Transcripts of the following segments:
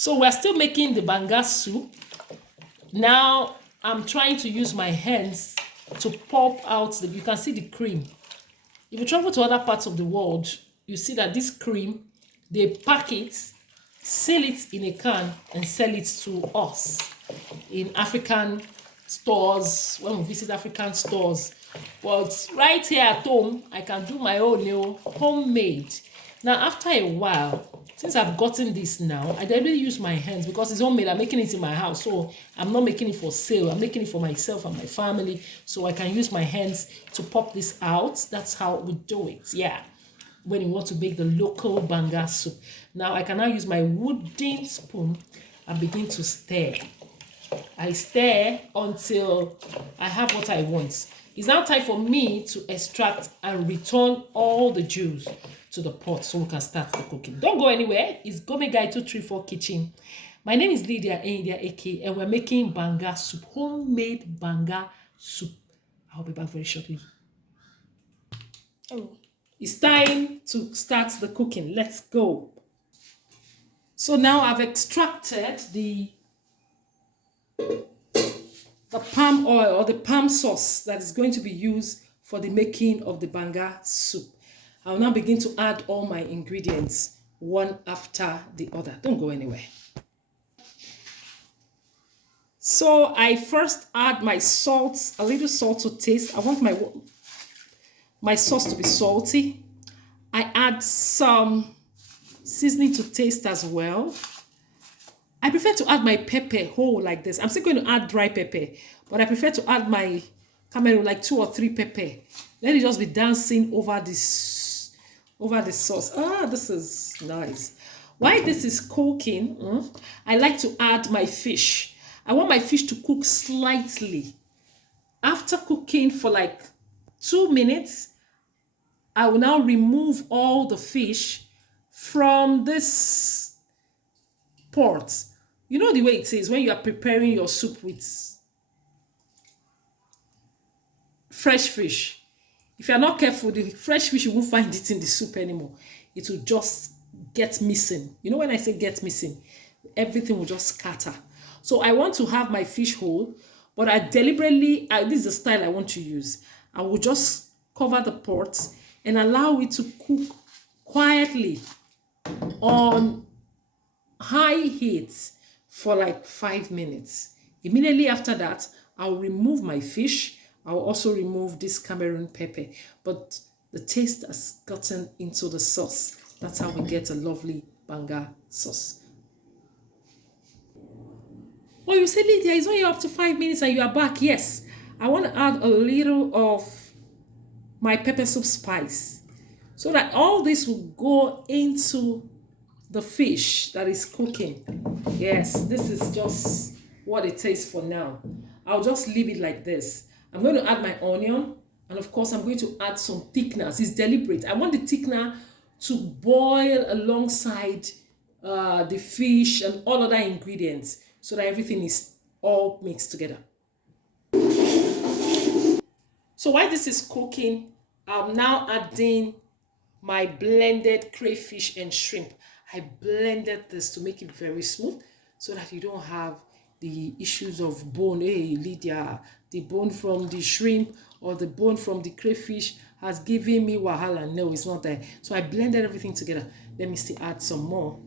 So we're still making the banga soup. Now I'm trying to use my hands to pop out you can see the cream. If you travel to other parts of the world, you see that this cream, they pack it, seal it in a can, and sell it to us in African stores, when we visit African stores. But right here at home, I can do my own homemade. Now, after a while, since I've gotten this now, I don't really use my hands because it's homemade. I'm making it in my house. So I'm not making it for sale. I'm making it for myself and my family. So I can use my hands to pop this out. That's how we do it. Yeah. When you want to make the local banga soup. Now I can now use my wooden spoon and begin to stir. I stir until I have what I want. It's now time for me to extract and return all the juice to the pot so we can start the cooking. Don't go anywhere. It's Gourmet Guide 234 Kitchen. My name is Lydia AK and we're making banga soup, homemade banga soup. I'll be back very shortly. Oh, it's time to start the cooking. Let's go. So now I've extracted the palm oil or the palm sauce that is going to be used for the making of the banga soup. I'll now begin to add all my ingredients one after the other. Don't go anywhere. So I first add my salt, a little salt to taste. I want my sauce to be salty. I add some seasoning to taste as well. I prefer to add my pepper whole like this. I'm still going to add dry pepper, but I prefer to add my Cameroon like 2 or 3 pepper. Let it just be dancing over the sauce. Ah, this is nice. While this is cooking, I like to add my fish. I want my fish to cook slightly. After cooking for like 2 minutes, I will now remove all the fish from this pot. You know the way it is when you are preparing your soup with fresh fish. If you are not careful, the fresh fish, you won't find it in the soup anymore. It will just get missing. You know when I say get missing, everything will just scatter. So I want to have my fish whole, but I deliberately, this is the style I want to use. I will just cover the pot and allow it to cook quietly on high heat for like 5 minutes. Immediately after that, I'll remove my fish. I'll also remove this Cameroon pepper, but the taste has gotten into the sauce. That's how we get a lovely banga sauce. Oh, you said, Lydia, it's only up to 5 minutes and you are back. Yes, I want to add a little of my pepper soup spice so that all this will go into the fish that is cooking. Yes, this is just what it tastes for now. I'll just leave it like this. I'm going to add my onion, and of course I'm going to add some thickeners. It's deliberate. I want the thickener to boil alongside the fish and all other ingredients so that everything is all mixed together. So while this is cooking, I'm now adding my blended crayfish and shrimp. I blended this to make it very smooth so that you don't have the issues of bone. Hey, Lydia, the bone from the shrimp or the bone from the crayfish has given me wahala. No, it's not there. So I blended everything together. Let me still add some more.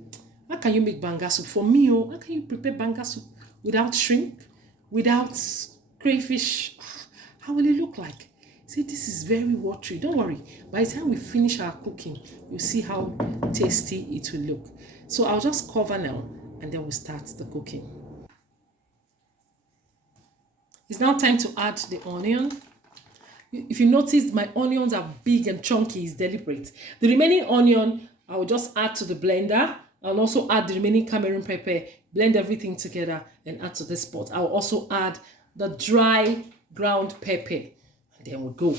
How can you make banga soup? For me, how can you prepare banga soup without shrimp, without crayfish? How will it look like? See, this is very watery. Don't worry. By the time we finish our cooking, you'll see how tasty it will look. So I'll just cover now and then we'll start the cooking. It's now time to add the onion. If you notice, my onions are big and chunky. It's deliberate. The remaining onion, I will just add to the blender. I'll also add the remaining Cameroon pepper, blend everything together and add to this pot. I'll also add the dry ground pepper. And then we'll go.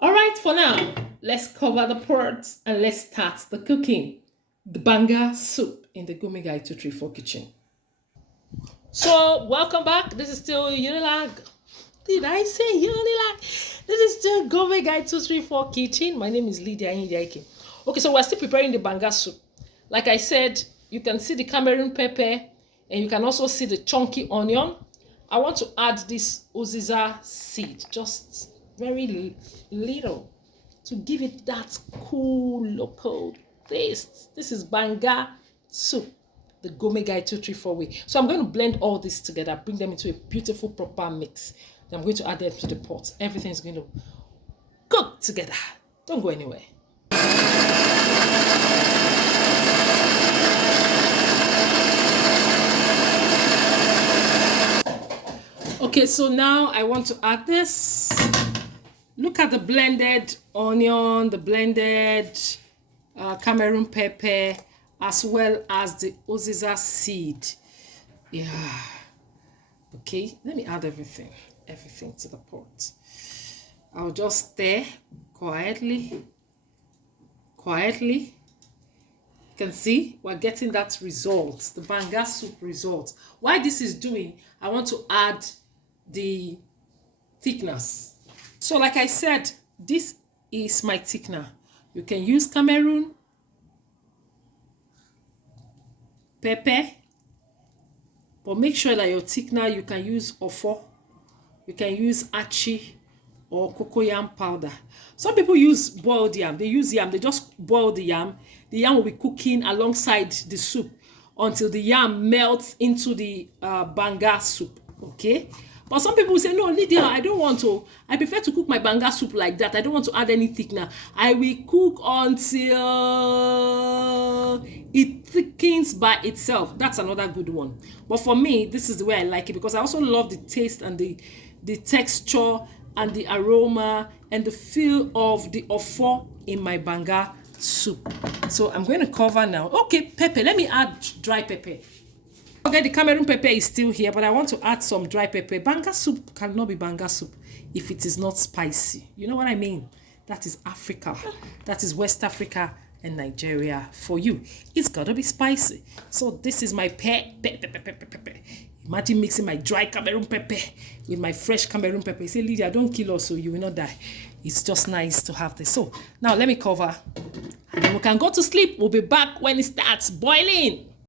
All right, for now, let's cover the pot and let's start the cooking. The banga soup in the Gourmet Guide 234 Kitchen. So, welcome back. This is still Unilag. Did I say Unilag? This is still Gourmet Guide 234 Kitchen. My name is Lydia. Okay, so we're still preparing the banga soup. Like I said, you can see the Cameroon pepper, and you can also see the chunky onion. I want to add this uziza seed, just very little, to give it that cool local taste. This is Banga Soup, the gourmet guy 234 way. So I'm going to blend all this together, bring them into a beautiful proper mix. Then I'm going to add them to the pot. Everything is going to cook together. Don't go anywhere. Okay, so now I want to add this. Look at the blended onion, the blended Cameroon pepper, as well as the uziza seed. Yeah. Okay, let me add everything to the pot. I'll just stir quietly. You can see we're getting that result, the Banga soup result. Why this is doing, I want to add the thickness. So like I said, this is my thickener. You can use Cameroon pepper, but make sure that your thickener, you can use ofo, you can use achi or cocoyam powder. Some people use boiled yam. They use yam, they just boil the yam. The yam will be cooking alongside the soup until the yam melts into the Banga soup. Okay, but some people say, no, Lydia, I don't want to. I prefer to cook my Banga soup like that. I don't want to add any thickener. I will cook until it thickens by itself. That's another good one. But for me, this is the way I like it, because I also love the taste and the texture and the aroma and the feel of the ofo in my Banga soup. So I'm going to cover now. Okay, pepper. Let me add dry pepper. Okay, the Cameroon pepper is still here, but I want to add some dry pepper. Banga soup cannot be Banga soup if it is not spicy. You know what I mean? That is Africa. That is West Africa and Nigeria for you. It's got to be spicy. So this is my pepper. Imagine mixing my dry Cameroon pepper with my fresh Cameroon pepper. You say, Lydia, don't kill us so you will not die. It's just nice to have this. So now let me cover. And then we can go to sleep. We'll be back when it starts boiling.